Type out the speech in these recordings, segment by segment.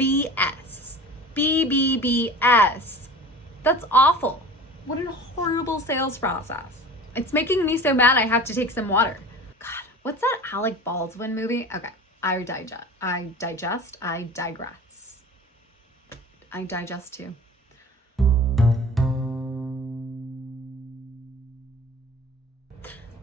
BS. BBBS. That's awful. What a horrible sales process. It's making me so mad I have to take some water. God, what's that Alec Baldwin movie? Okay, I digress. I digest too.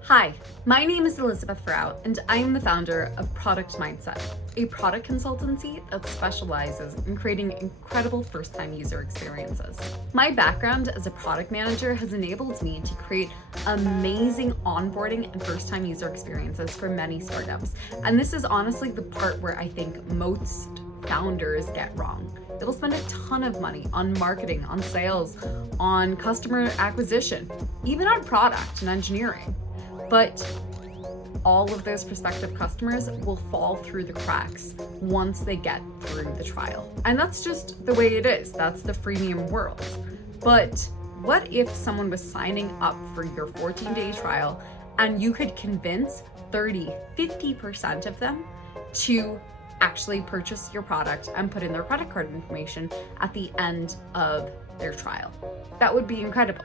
Hi, my name is Elizabeth Farrow, and I am the founder of Product Mindset, a product consultancy that specializes in creating incredible first-time user experiences. My background as a product manager has enabled me to create amazing onboarding and first-time user experiences for many startups. And this is honestly the part where I think most founders get wrong. They will spend a ton of money on marketing, on sales, on customer acquisition, even on product and engineering. But all of those prospective customers will fall through the cracks once they get through the trial. And that's just the way it is. That's the freemium world. But what if someone was signing up for your 14-day trial and you could convince 30, 50% of them to actually purchase your product and put in their credit card information at the end of their trial? That would be incredible.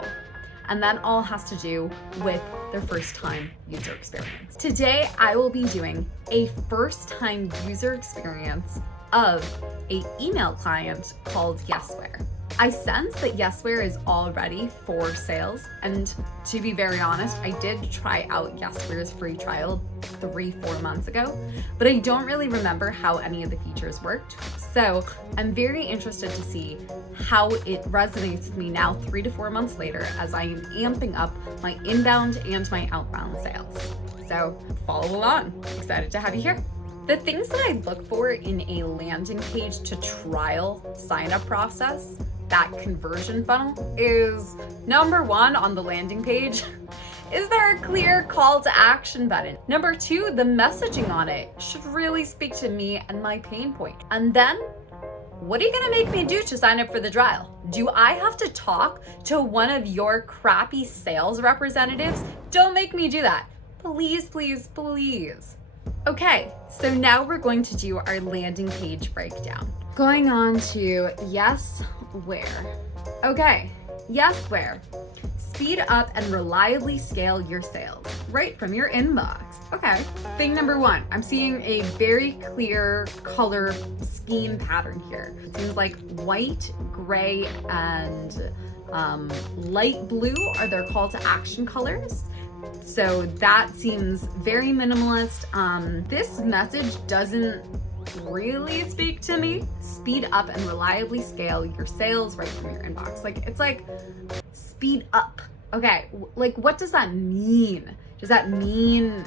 And that all has to do with their first-time user experience. Today, I will be doing a first-time user experience of an email client called Yesware. I sense that Yesware is all ready for sales, and to be very honest, I did try out Yesware's free trial 3-4 months ago, but I don't really remember how any of the features worked. So I'm very interested to see how it resonates with me now 3 to 4 months later as I am amping up my inbound and my outbound sales. So follow along. Excited to have you here. The things that I look for in a landing page to trial sign-up process, that conversion funnel, is number 1 on the landing page. Is there a clear call to action button? Number 2, the messaging on it should really speak to me and my pain point. And then, what are you gonna make me do to sign up for the trial? Do I have to talk to one of your crappy sales representatives? Don't make me do that. Please, please, please. Okay, so now we're going to do our landing page breakdown. Going on to Yesware. Okay, Yesware. Speed up and reliably scale your sales right from your inbox. Okay. Thing number 1, I'm seeing a very clear color scheme pattern here. It seems like white, gray, and light blue are their call to action colors. So that seems very minimalist. This message doesn't really speak to me. Speed up and reliably scale your sales right from your inbox. It's like speed up. Okay, like what does that mean? Does that mean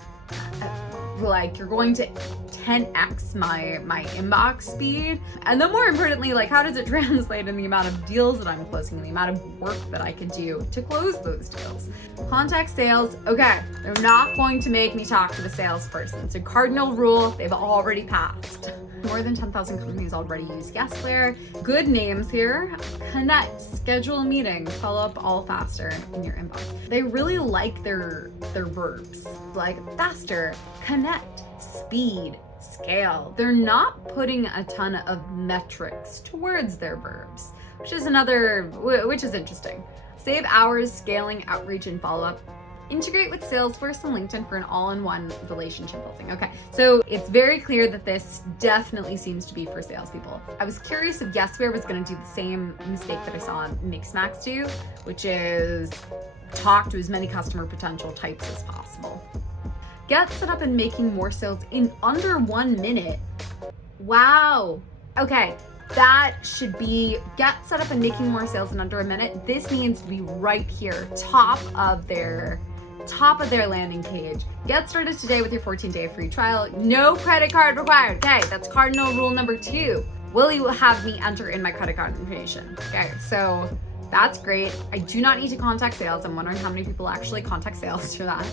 like you're going to 10x my inbox speed? And then more importantly, like how does it translate in the amount of deals that I'm closing, the amount of work that I can do to close those deals? Contact sales, okay, they're not going to make me talk to the salesperson. So cardinal rule, they've already passed. More than 10,000 companies already use Yesware. Good names here. Connect, schedule meetings, follow up all faster in your inbox. They really like their verbs, like faster, connect, speed, scale. They're not putting a ton of metrics towards their verbs, which is interesting. Save hours, scaling, outreach, and follow-up. Integrate with Salesforce and LinkedIn for an all-in-one relationship building. Okay, so it's very clear that this definitely seems to be for salespeople. I was curious if Yesware was going to do the same mistake that I saw Mixmax do, which is talk to as many customer potential types as possible. Get set up and making more sales in under 1 minute. Wow. Okay, that should be get set up and making more sales in under a minute. This needs to be right here, top of their landing page. Get started today with your 14-day free trial. No credit card required. Okay, that's cardinal rule number 2. Will you have me enter in my credit card information? Okay, so that's great. I do not need to contact sales. I'm wondering how many people actually contact sales for that.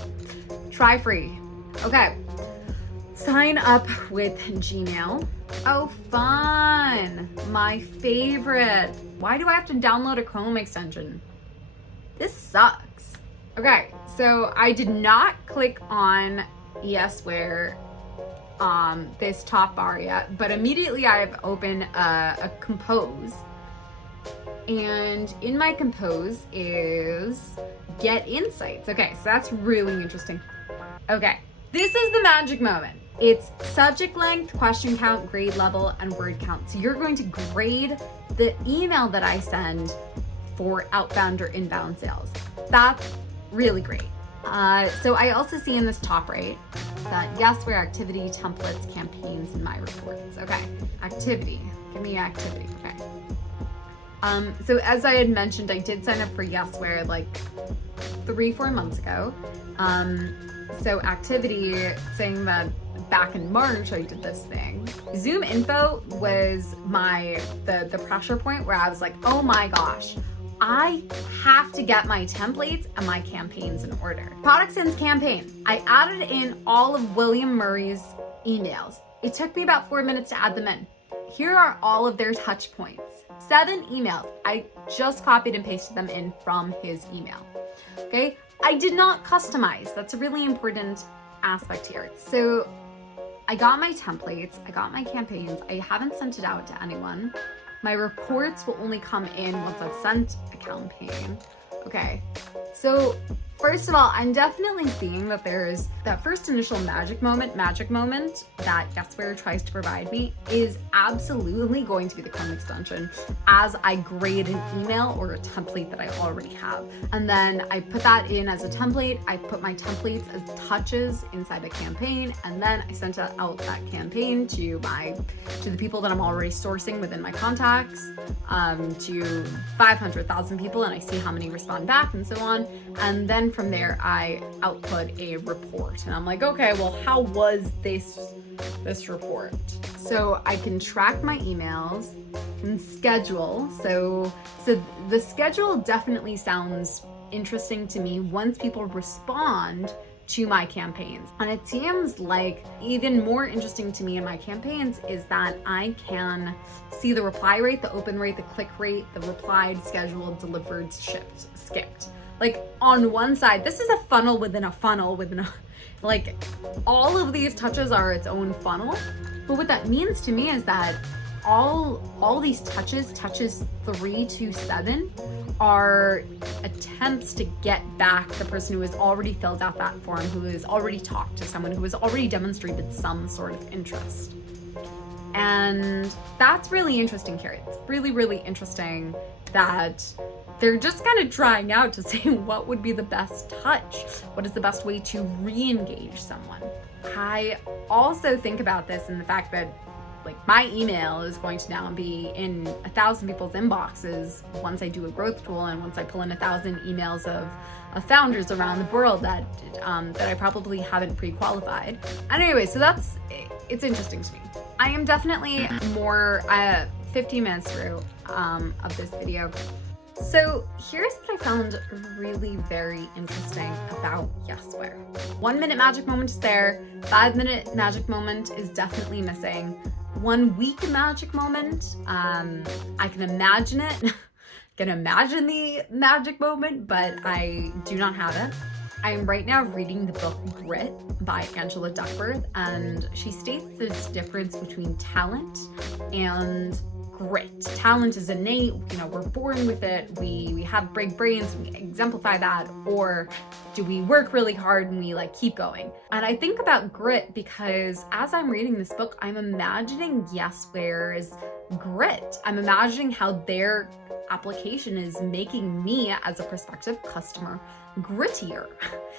Try free. Okay. Sign up with Gmail. Oh, fun. My favorite. Why do I have to download a Chrome extension? This sucks. Okay, so I did not click on Yesware this top bar yet, but immediately I've opened a compose, and in my compose is get insights. Okay, so that's really interesting. Okay, this is the magic moment. It's subject length, question count, grade level, and word count. So you're going to grade the email that I send for outbound or inbound sales. That's really great. So I also see in this top right that Yesware activity, templates, campaigns, and my reports. Okay, activity. Give me activity. Okay. So as I had mentioned, I did sign up for Yesware like 3-4 months ago. So activity, saying that back in March I did this thing. Zoom info was the pressure point where I was like, oh my gosh, I have to get my templates and my campaigns in order. Product Sends campaign. I added in all of William Murray's emails. It took me about 4 minutes to add them in. Here are all of their touch points. 7 emails. I just copied and pasted them in from his email. Okay, I did not customize. That's a really important aspect here. So I got my templates, I got my campaigns. I haven't sent it out to anyone. My reports will only come in once I've sent a campaign. Okay, so first of all, I'm definitely seeing that there's that first initial magic moment that Yesware tries to provide me is absolutely going to be the Chrome extension as I grade an email or a template that I already have. And then I put that in as a template. I put my templates as touches inside the campaign, and then I sent out that campaign to the people that I'm already sourcing within my contacts, to 500,000 people, and I see how many respond back and so on. And then from there, I output a report, and I'm like, okay, well, how was this report? So I can track my emails and schedule. So the schedule definitely sounds interesting to me once people respond to my campaigns. And it seems like even more interesting to me in my campaigns is that I can see the reply rate, the open rate, the click rate, the replied, scheduled, delivered, shipped, skipped. Like on one side, this is a funnel within a funnel like all of these touches are its own funnel. But what that means to me is that all these touches 3 to 7 are attempts to get back the person who has already filled out that form, who has already talked to someone, who has already demonstrated some sort of interest. And that's really interesting here. It's really, really interesting that they're just kind of trying out to say what would be the best touch, what is the best way to re-engage someone. I also think about this in the fact that like my email is going to now be in 1,000 people's inboxes once I do a growth tool, and once I pull in 1,000 emails of founders around the world that I probably haven't pre-qualified. And anyway, so it's interesting to me. I am definitely more 15 minutes through of this video. So here's what I found really very interesting about Yesware. 1 minute magic moment is there. 5 minute magic moment is definitely missing. 1 week magic moment, I can imagine it. Can imagine the magic moment, but I do not have it. I am right now reading the book Grit by Angela Duckworth, and she states this difference between talent and grit. Talent is innate, we're born with it, we have big brains, we exemplify that, or do we work really hard and we keep going? And I think about grit because as I'm reading this book, I'm imagining Yesware's grit. I'm imagining how their application is making me as a prospective customer grittier,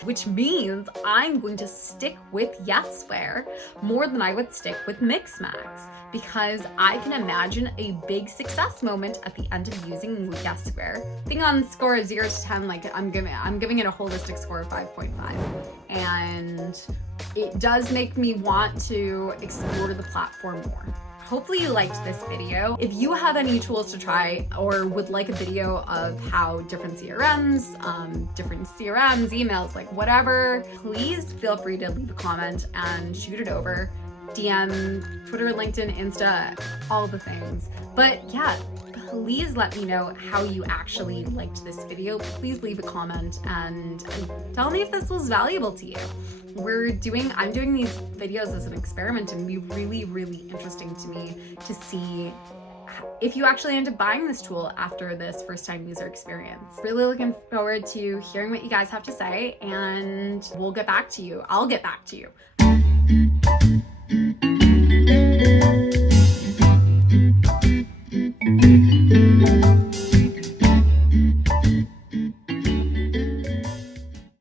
which means I'm going to stick with Yesware more than I would stick with Mixmax, because I can imagine a big success moment at the end of using Yesware. I think on score of 0 to 10, I'm giving it a holistic score of 5.5, and it does make me want to explore the platform more. Hopefully you liked this video. If you have any tools to try or would like a video of how different CRMs, emails, whatever, please feel free to leave a comment and shoot it over. DM, Twitter, LinkedIn, Insta, all the things. But yeah, please let me know how you actually liked this video. Please leave a comment and tell me if this was valuable to you. I'm doing these videos as an experiment, and it'd be really, really interesting to me to see if you actually end up buying this tool after this first time user experience. Really looking forward to hearing what you guys have to say, and we'll get back to you. I'll get back to you